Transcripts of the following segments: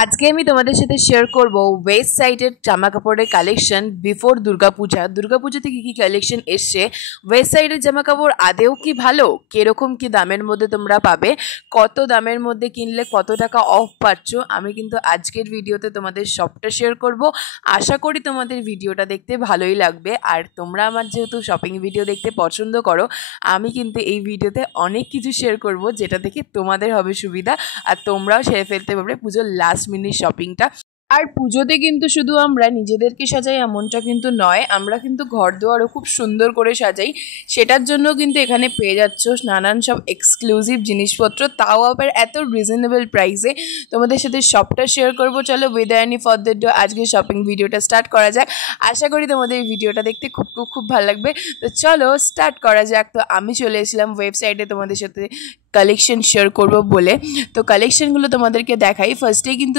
আজকে আমি তোমাদের সাথে শেয়ার করব ওয়েস্ট সাইডের জামা কাপড়ের কালেকশন বিফোর দুর্গাপূজাতে কি কি কালেকশন এসছে। ওয়েস্ট সাইডের জামা কাপড় আদেও কি ভালো, কিরকম কি দামের মধ্যে তোমরা পাবে, কত দামের মধ্যে কিনলে কত টাকা অফ পাচ্ছ, আমি কিন্তু আজকের ভিডিওতে তোমাদের সবটা শেয়ার করব। আশা করি তোমাদের ভিডিওটা দেখতে ভালোই লাগবে। আর তোমরা আমার যেহেতু শপিং ভিডিও দেখতে পছন্দ করো, আমি কিন্তু এই ভিডিওতে অনেক কিছু শেয়ার করব যেটা দেখে তোমাদের হবে সুবিধা আর তোমরাও সেরে ফেলতে পারবে পুজোর লাস্ট মিনিট শপিংটা। আর পুজোতে কিন্তু শুধু আমরা নিজেদেরকে সাজাই এমনটা কিন্তু নয়, আমরা কিন্তু ঘর দুয়ারও খুব সুন্দর করে সাজাই। সেটার জন্য কিন্তু এখানে পেয়ে যাচ্ছ নানান সব এক্সক্লুসিভ জিনিসপত্র, তাও আবার এত রিজনেবল প্রাইসে। তোমাদের সাথে সবটা শেয়ার করবো। চলো উইদাউট এনি ফার্দার ডু আজকে শপিং ভিডিওটা স্টার্ট করা যাক। আশা করি তোমাদের এই ভিডিওটা দেখতে খুব খুব খুব ভালো লাগবে। তো চলো স্টার্ট করা যাক। তো আমি চলে এসেছিলাম ওয়েবসাইটে তোমাদের সাথে কালেকশন শেয়ার করব বলে। তো কালেকশনগুলো তোমাদেরকে দেখাই। ফার্স্টেই কিন্তু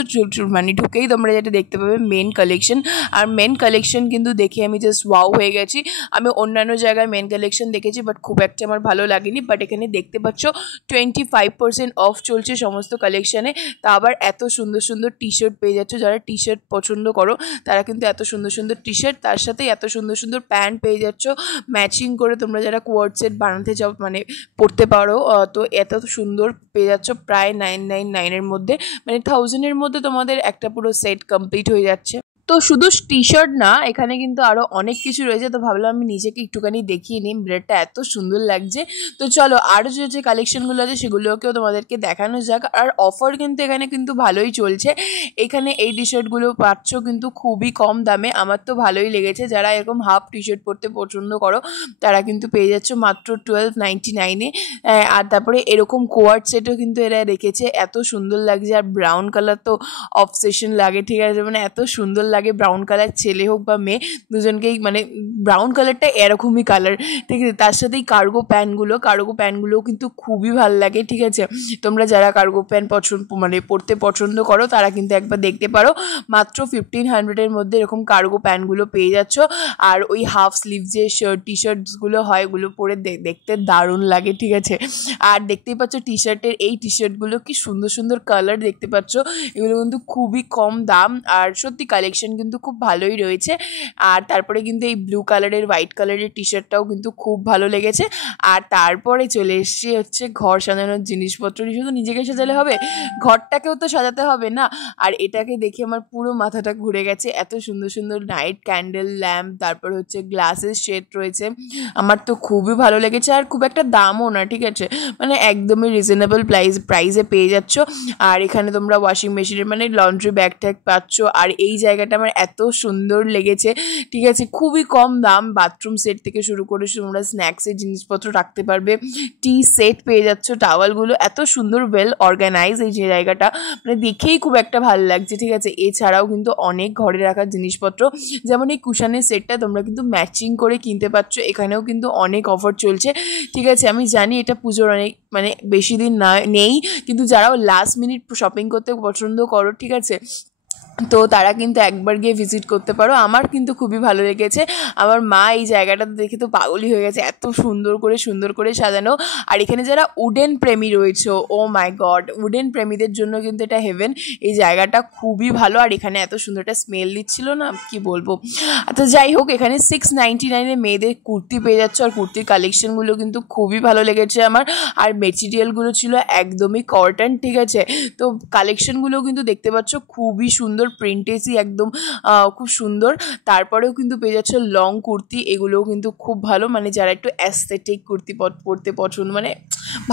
মানে ঢুকেই তোমরা যেটা দেখতে পাবে মেন কালেকশন। আর মেন কালেকশন কিন্তু দেখে আমি জাস্ট ওয়াও হয়ে গেছি। আমি অন্যান্য জায়গায় মেন কালেকশন দেখেছি বাট খুব একটা আমার ভালো লাগেনি। বাট এখানে দেখতে পাচ্ছ 25% অফ চলছে সমস্ত কালেকশানে। তা আবার এত সুন্দর সুন্দর টি শার্ট পেয়ে যাচ্ছ। যারা টি শার্ট পছন্দ করো তারা কিন্তু এত সুন্দর সুন্দর টি শার্ট, তার সাথে এত সুন্দর সুন্দর প্যান্ট পেয়ে যাচ্ছ ম্যাচিং করে। তোমরা যারা কোয়ার্ড সেট বানাতে চাও মানে পরতে পারো, তো এত সুন্দর পেয়ে যাচ্ছ প্রায় 999 মধ্যে, মানে 1000 মধ্যে তোমাদের একটা পুরো সেট কমপ্লিট হয়ে যাচ্ছে। তো শুধু টি শার্ট না, এখানে কিন্তু আরও অনেক কিছু রয়েছে। তো ভাবলাম আমি নিজেকে একটুখানি দেখিয়ে নিই, ব্রেডটা এত সুন্দর লাগছে। তো চলো আরও যে কালেকশনগুলো আছে সেগুলোকেও তোমাদেরকে দেখানো যাক। আর অফার কিন্তু এখানে কিন্তু ভালোই চলছে। এখানে এই টি শার্টগুলো পাচ্ছ কিন্তু খুবই কম দামে, আমার তো ভালোই লেগেছে। যারা এরকম হাফ টি শার্ট পরতে পছন্দ করো তারা কিন্তু পেয়ে যাচ্ছ মাত্র 1299-এ। আর তারপরে এরকম কোয়ার্ড সেটও কিন্তু এরা রেখেছে, এত সুন্দর লাগছে। আর ব্রাউন কালার তো অবসেশন লাগে, ঠিক আছে, মানে এত সুন্দর লাগে ব্রাউন কালার, ছেলে হোক বা মেয়ে দুজনকেই, মানে ব্রাউন কালারটা এরকমই কালার, ঠিক আছে। তার সাথেই কার্গো প্যান্টগুলোও কিন্তু খুবই ভালো লাগে, ঠিক আছে। তোমরা যারা কার্গো প্যান্ট মানে পরতে পছন্দ করো তারা কিন্তু একবার দেখতে পারো। মাত্র 1500-এর মধ্যে এরকম কার্গো প্যান্টগুলো পেয়ে যাচ্ছ। আর ওই হাফ স্লিভ যে টি শার্টসগুলো হয় ওগুলো পরে দেখতে দারুণ লাগে, ঠিক আছে। আর দেখতেই পাচ্ছ টি শার্টের এই টি শার্টগুলো কি সুন্দর সুন্দর কালার দেখতে পাচ্ছ। এগুলো কিন্তু খুবই কম দাম আর সত্যি কালেকশন কিন্তু খুব ভালোই রয়েছে। আর তারপরে কিন্তু এই ব্লু কালারের হোয়াইট কালারের টি শার্টটাও কিন্তু খুব ভালো লেগেছে। আর তারপরে চলে এসছি হচ্ছে ঘর সাজানোর জিনিসপত্র। শুধু নিজেকে সাজালে হবে, ঘরটাকেও তো সাজাতে হবে না। আর এটাকে দেখে আমার পুরো মাথাটা ঘুরে গেছে। এত সুন্দর সুন্দর নাইট ক্যান্ডেল ল্যাম্প, তারপর হচ্ছে গ্লাসের সেট রয়েছে, আমার তো খুবই ভালো লেগেছে। আর খুব একটা দামও না, ঠিক আছে, মানে একদমই রিজনেবল প্রাইসে পেয়ে যাচ্ছ। আর এখানে তোমরা ওয়াশিং মেশিনের মানে লন্ড্রি ব্যাগ ট্যাগ পাচ্ছ। আর এই জায়গাটা আমার এত সুন্দর লেগেছে, ঠিক আছে, খুবই কম দাম। বাথরুম সেট থেকে শুরু করে তোমরা স্ন্যাক্সের জিনিসপত্র রাখতে পারবে, টি সেট পেয়ে যাচ্ছ, টাওয়ালগুলো এত সুন্দর ওয়েল অর্গানাইজ এই যে জায়গাটা, মানে দেখেই খুব একটা ভালো লাগছে, ঠিক আছে। এছাড়াও কিন্তু অনেক ঘরে রাখার জিনিসপত্র, যেমন এই কুশানের সেটটা তোমরা কিন্তু ম্যাচিং করে কিনতে পারছো। এখানেও কিন্তু অনেক অফার চলছে, ঠিক আছে। আমি জানি এটা পুজোর অনেক মানে বেশি দিন নেই, কিন্তু যারাও লাস্ট মিনিট শপিং করতে পছন্দ করো, ঠিক আছে, তো তারা কিন্তু একবার গিয়ে ভিজিট করতে পারো। আমার কিন্তু খুবই ভালো লেগেছে। আমার মা এই জায়গাটা দেখে তো পাগলই হয়ে গেছে, এত সুন্দর করে সাজানো। আর এখানে যারা উডেন প্রেমী রয়েছে, ও মাই গড, উডেন প্রেমীদের জন্য কিন্তু এটা হেভেন। এই জায়গাটা খুবই ভালো। আর এখানে এত সুন্দর একটা স্মেল দিচ্ছিল না, কি বলবো। তো যাই হোক, এখানে 699-এ মেয়েদের কুর্তি পেয়ে যাচ্ছে। আর কুর্তির কালেকশনগুলো কিন্তু খুবই ভালো লেগেছে আমার। আর মেটেরিয়ালগুলো ছিল একদমই কটন, ঠিক আছে। তো কালেকশনগুলো কিন্তু দেখতে পাচ্ছ খুবই সুন্দর, প্রিন্টেসি একদম, খুব সুন্দর। তারপরেও কিন্তু পেয়ে যাচ্ছে লং কুর্তি, এগুলোও কিন্তু খুব ভালো, মানে যারা একটু অ্যাস্থেটিক কুর্তি পরতে পছন্দ, মানে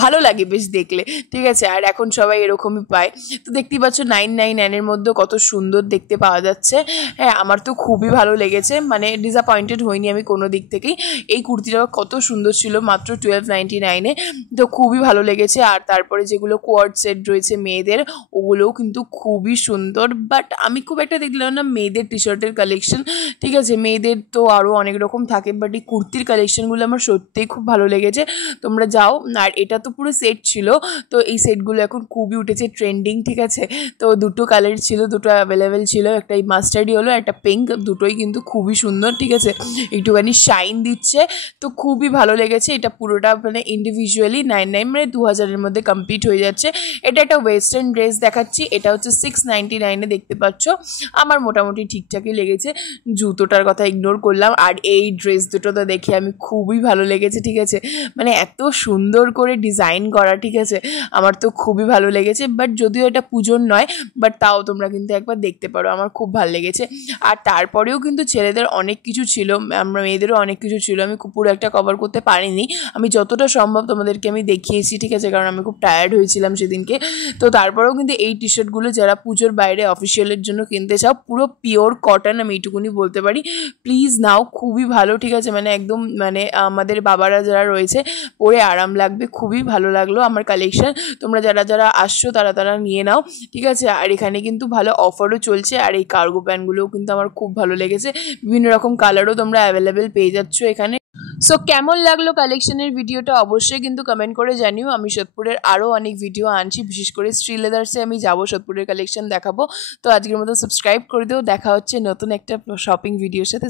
ভালো লাগে বেশ দেখলে, ঠিক আছে। আর এখন সবাই এরকমই পায়। তো দেখতেই পাচ্ছ 999-এর মধ্যে কত সুন্দর দেখতে পাওয়া যাচ্ছে। হ্যাঁ, আমার তো খুবই ভালো লেগেছে, মানে ডিসঅ্যাপয়েন্টেড হইনি আমি কোনো দিক থেকেই। এই কুর্তিটাও কত সুন্দর ছিল মাত্র 1299-এ, তো খুবই ভালো লেগেছে। আর তারপরে যেগুলো কোয়ার্ড সেট রয়েছে মেয়েদের, ওগুলোও কিন্তু খুবই সুন্দর। বাট আমি খুব একটা দেখলাম না মেয়েদের টি শার্টের কালেকশন, ঠিক আছে, মেয়েদের তো আরও অনেক রকম থাকে, বাট এই কুর্তির কালেকশনগুলো আমার সত্যিই খুব ভালো লেগেছে। তোমরা যাও। আর এটা তো পুরো সেট ছিল, তো এই সেটগুলো এখন খুবই উঠেছে ট্রেন্ডিং, ঠিক আছে। তো দুটো কালার ছিল, দুটো অ্যাভেলেবেল ছিল, একটা এই মাস্টার্ডই হলো, একটা পিঙ্ক, দুটোই কিন্তু খুবই সুন্দর, ঠিক আছে, একটুখানি শাইন দিচ্ছে, তো খুবই ভালো লেগেছে। এটা পুরোটা মানে ইন্ডিভিজুয়ালি 99 মানে 2000-এর মধ্যে কমপ্লিট হয়ে যাচ্ছে। এটা একটা ওয়েস্টার্ন ড্রেস দেখাচ্ছি, এটা হচ্ছে 699-এ দেখতে পাচ্ছ। আমার মোটামুটি ঠিকঠাকই লেগেছে, জুতোটার কথা ইগনোর করলাম। আর এই ড্রেস দুটো তো দেখে আমি খুবই ভালো লেগেছে, ঠিক আছে, মানে এত সুন্দর করে ডিজাইন করা, ঠিক আছে, আমার তো খুবই ভালো লেগেছে। বাট যদিও এটা পুজোর নয়, বাট তাও তোমরা কিন্তু একবার দেখতে পারো, আমার খুব ভালো লেগেছে। আর তারপরেও কিন্তু ছেলেদের অনেক কিছু ছিল, আমরা মেয়েদেরও অনেক কিছু ছিল, আমি পুরো একটা কভার করতে পারিনি, আমি যতটা সম্ভব তোমাদেরকে আমি দেখিয়েছি, ঠিক আছে, কারণ আমি খুব টায়ার্ড হয়েছিলাম সেদিনকে। তো তারপরেও কিন্তু এই টি শার্টগুলো যারা পুজোর বাইরে অফিসিয়ালের জন্য কিনতে চাও, পুরো পিওর কটন, আমি এইটুকুনি বলতে পারি, প্লিজ নাও, খুবই ভালো, ঠিক আছে, মানে একদম মানে আমাদের বাবারা যারা রয়েছে পরে আরাম লাগবে, খুবই ভালো লাগলো আমার কালেকশন। তোমরা যারা যারা আসছো তারা তারা নিয়ে নাও, ঠিক আছে। আর এখানে কিন্তু ভালো অফারও চলছে, আর এই কার্গো প্যান্টগুলোও কিন্তু আমার খুব ভালো লেগেছে, বিভিন্ন রকম কালারও তোমরা অ্যাভেলেবেল পেয়ে যাচ্ছ এখানে। সো কেমন লাগলো কালেকশনের ভিডিওটা অবশ্যই কিন্তু কমেন্ট করে জানিও। আমি সোদপুরের আরও অনেক ভিডিও আনছি, বিশেষ করে শ্রী লেদার্সে আমি যাবো, সোদপুরের কালেকশন দেখাবো। তো আজকের মতো সাবস্ক্রাইব করে দিও, দেখা হচ্ছে নতুন একটা শপিং ভিডিওর সাথে।